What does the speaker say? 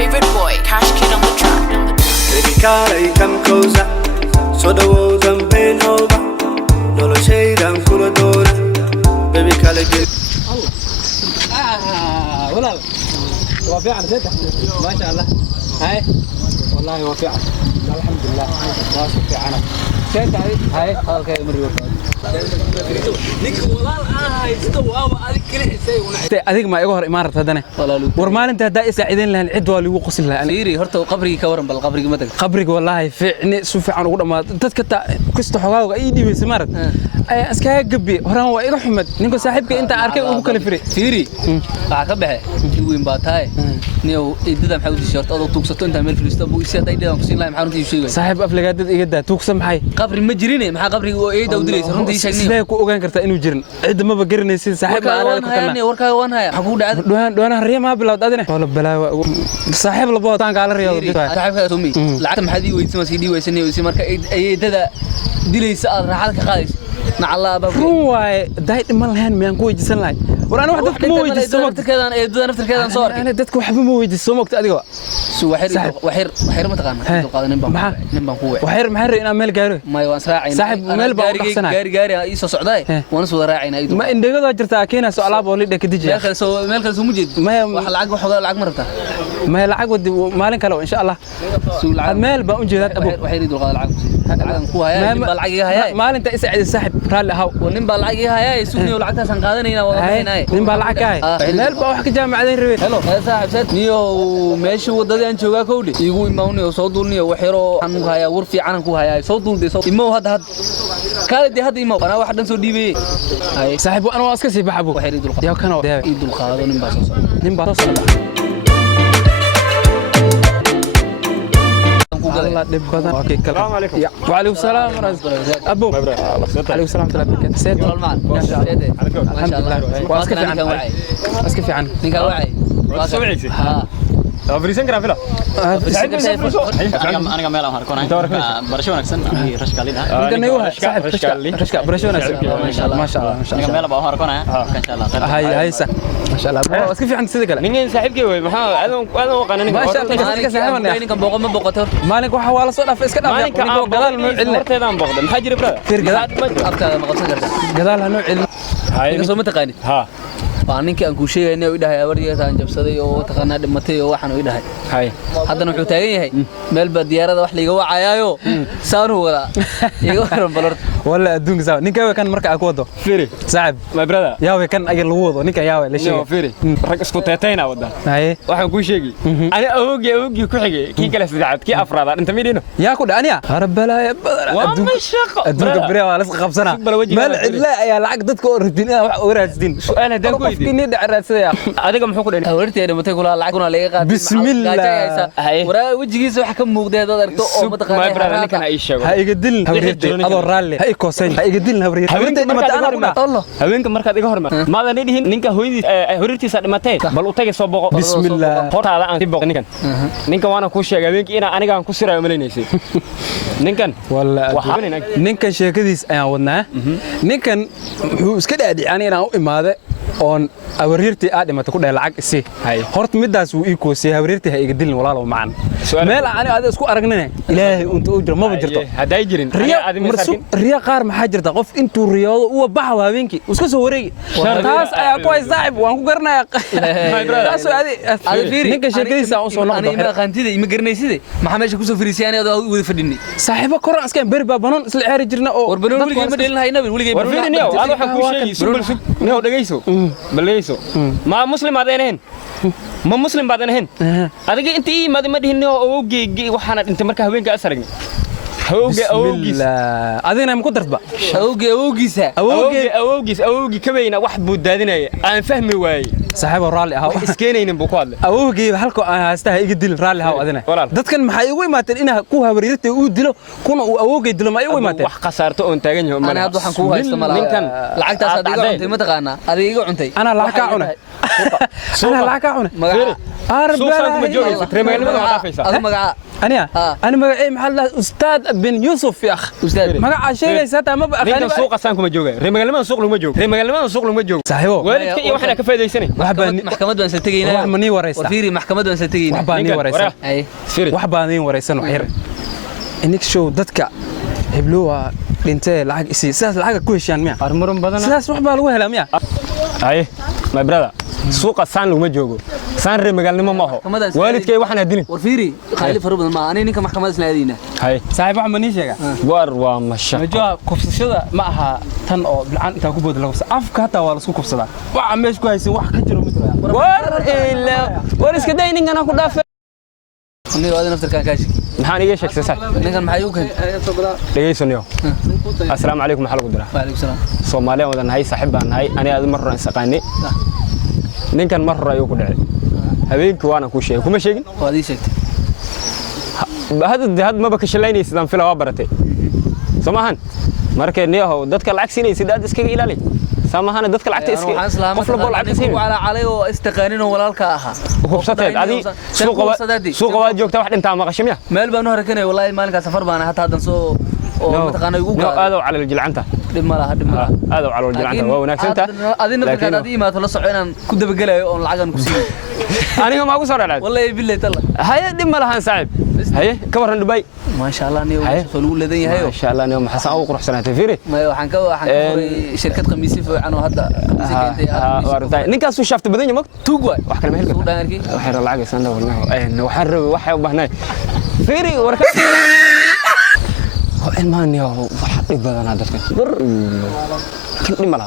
favorite boy, Cash Kid on the track. Baby, come closer. So the walls and pain over. No shade and cool door. Baby, get. ولا وافي عن زيت ما شاء الله هاي والله وافي عن الحمد لله خلاص وافي عنا زيت هاي هذا كي مريض نيك والله هاي استوى او هذيك كل شيء adiga ma iga hor imaan rabta hadana war maalinta hadaa isaacideyn lahayn cid waa lagu qosin lahaa fiiri horta qabriga ka waran bal qabriga ma tag qabriga wallahi fiicni su fiican ugu dhamaad dadka kasta xogaaga ay dhibaysa marad ay askaga gabi horaan waa iga xumad ninka saaxiibka inta arkay ugu kala firay fiiri waxa ka baxay weyn baa tahay niyow idada maxay u dishay horta adoo tuugsato inta meel filisto buu isii idada ku siin lahayn maxaa runtii sheegay saaxiib aflagaadad iga daa tuugsan maxay qabri ma jirine maxaa qabriga oo eeyda u dilaysa runtii sheegniyo sidee ku ogaan kartaa inuu jirin cid ma garanaysid saaxiib warkaaga waan haya waxa ku dhacay دوان ريما بلاد أدنى ولا بلا صاحب لبوا تان قال الرياض صاحب تومي لعتم حدي ويسمى سيدي ويسني ويسمى مركا أي ددا دليس راحتك خالص مع الله بابا هو دايت ما لهن ميان كوي جسن لاي وأنا واحد مو ويجي السمك كذا أنا ددا نفس كذا صور أنا دتك واحد مو ويجي السمك تأديوا سو وحير ما تقام قاعد نبان قوة وحير محر إنا ميل قاري ما يوان سراعي صاحب ميل قاري إيسو سعداي وانا سو راعينا أيضا ما إن دقيقة جرتا كينا سؤال أبو اللي دك تجي مالك سو مجد ما العقب وحضر العقب مرتا ما العقب ودي مالك لو إن شاء الله سو العقب ميل بأنجذات أبو وحير يدور هذا العقب العقب كوها نبى العقب هاي مال أنت إسعد السحب رال هاو ونبى العقب هاي سوني والعقب سنقادنا هنا نبى العقب هاي ميل بأوحك جامعة ذي ربيت هلو هذا صاحب سات نيو ماشي وضدي أنت شو كودي يقول إماوني وصودوني وحيرو عنك هاي ورفي عنك هاي صودون دي صود إماو هذا كان دي هذا إماو أنا واحد نسوا دي بي هاي صاحب أنا واسكسي بحبه وحير يدور يا كانوا يدور خالد نبى الله دبنا اوكي السلام عليكم وعليكم السلام ابو عليكم السلام ورحمه الله وبركاته سيد ما شاء الله الحمد لله واسكفي عنك نيكا وعي ها فريسن كرافلا أنا كمل أمهر كوناي برشلونة أحسن رشكالينا كنا يوه صاحب رشكال برشلونة ما شاء الله ما شاء الله ما شاء الله كمل أمهر كوناي إن شاء الله هاي صح ما شاء الله بس كيف عند سيدك لا نين صاحبك محا أنا وقنا ما شاء الله نيكا بوقا ما بوقتر مالك waxa wala soo dhaafay iska dhaafay ninka gadaal noo cilin horteedaan booqday maxaa jira brada fir gadaal aftaada ma qabsan kartaa gadaal hanoo cilin ninka soo ma taqaanid ha waa ninkii aan ku sheegay oo dhahay awariyeetaan jabsaday oo taqaana dhimatay oo waxaan u dhahay hay haddana wuxuu taagan yahay meel ba diyaarada wax liiga wacayaayo saan uu wada iga waran balor wala adduunka saa ninka way kan marka aad ku wado firi saaxib my brother yaa way kan ay lagu wado ninka yaa way la sheegay firi rag isku teetayna wada hay waxaan ku sheegi ani awoogi ku xigay kii kala saddexaad kii afraad inta midino yaa ku dhaaniya harbala adduunka bari waa la qabsana meel cidla ayaa lacag dadka oo rabtin wax oo raadsin su'aal hadan ku qofkii dhacraadsaday adiga muxuu ku dhaynaa awrteeda matay kula lacag kuna laga qaatay bismillah wara wajigiisa wax ka muuqday dad aragto oo mataqaanaa my brother ninkan ay sheego ha iga dilin hawriyada adoo raalli ha ikoosayn ha iga dilin hawriyada haweenka dhimatay ana kuna Allah haweenka markaad iga hormar maada nidhiin ninka hooyadiisa dhimatay bal u tagay soo boqo bismillah hortaada aan boqo ninkan waana ku sheegay haweenka ina aniga aan ku sirayo maleynaysay ninkan walla ninkan sheekadiis ayaan wadnaa ninkan wuxuu iska dhaadhicaan inaan u imaade oon awariirtii aad dhimatay ku dhahay lacag isi horta midaas uu ii koosay awariirtii ha iga dilin walaalow macaan meel aan aad isku aragnay ilaahay inta uu jiro ma jirto haday jirin riya qaar maxaa jirta qof intuu riyoodo uu baxo habeenkii iska soo wareegi taas ayaa ku hay saaxib waan ku garanayaa taas aadi ninka sheekadiisa aan soo noqdo ana qaantida ima garanaysid maxaa meesha ku soo fariisiyaan oo wada fadhinay saaxiibo koran iska bari baabanon isla ciyaari jirna oo warbanon waligeey ma dheelin hayna waligeey war fiirinayo aan waxa ku sheegay subal sub noo dhageyso baleyso ma muslim adeenen ma muslim baadanayn adiga intii ma dhihin oo awgeey waxaana dhintay marka haweenka asaragni awgiis adina ma ku dartba awgiis kabayna wax buu daadinaya aan fahmi waayay saaxiib raalli ah iskeenaynin buu ku hadlay awgeey halka aan haastaa iga dil raalli ah adina dadkan maxay ugu imaateen in ku habaryartay uu dilo kuna uu awgeey dilo ma ay ugu imaateen wax qasaarto oo taagan yahay ana had waxaan ku haysto malaha ninkan lacagtaas adiga cuntay ma taqaana adiga iga cuntay ana lacag ka cunay ana lacag ka cunay suuqsan ma joogaysa reemagaalnimada waa dhaafaysa adiga magaca أنا مقعي محل أستاذ بن يوسف يا أخ أستاذ مقع شيء ساتا ما بقى ninka suuqsan kuma jooga reemagaalnimada suuq lama joogo reemagaalnimada suuq lama joogo صحيح waalidka iyo waxna ka faa'iideysanay maxkamad baan sa tagaynaa wax mani wareysa wafiiri maxkamad baan sa tagaynaa wax baan wareysa ay fiiri wax baan wareysan waxyar inik show dadka hebluwa dhintay lacag isi sidaas lacag ku heshaan miya armuran badan sidaas wax baa lagu helaa miya ay my brother suuqa saan lama joogo saan reemagaalnimo ma aho waalidkay waxna dilin wafiiri khayli faro badan ma ani ninka maxkamad isla aadina hay saaxiib wax mani sheega war waa masha majo kufsashada ma aha tan oo bilcan inta ku bood lagu afka hata waa la isku kufsadaa waxa meesh ku haysan wax ka jiro mid war ila war iska day ninkana ku dhaafay ani wada naftarkan kaashi maxaan iga sheegtay sax ninkan maxay u keen dhageysanayo assalaamu calaykum maxaa lagu diraa wa alaykum salaam Soomaaliya wada nahay saaxiib baan nahay ani aad mar raan saqaanay ninkan mar hore ayuu ku dhacay habeenkii waana ku sheegay kuma sheegin waad ii sheegtay had ma ka shalaynaysid aan fila waa baratay samahan markay neeho dadka lacag siinaysid aad iskaga ilaali samahan dadka lacagta iska qof la bol lacag siin wala calay oo istaqaanin oo walaalka aha hubsateed adi suuqa waa joogta wax dhintaa maqashimiya meel baan u harakanay wallahi maalinka safar baan hataa hadan soo oo mataqaana ugu gaar aad oo calal jilcanta dib ma laha aad oo calal jilcanta waa wanaagsantaa adina markaad aad iimaato la soco inaan ku dabagalayo oo lacagan ku siiyo aniga ma ugu soo dhacay wallahi billahi talla haye dib ma lahan saaxib haye ka waran Dubai ma sha Allah niyo soo lagu leedan yahay ma sha Allah niyo maxsan ugu quruxsanaatay fiiri ma waxaan ka furay shirkad qamiisi fiican oo hadda wartay ninkaas uu shaafta badan yahay tuug waay wax kale ma helka soo dhaanarki waxay lacag aysan dawrnaa waxaan rabay waxa u baahnay fiiri warka ilmaan yo wax dhib badan dadka kan dhimala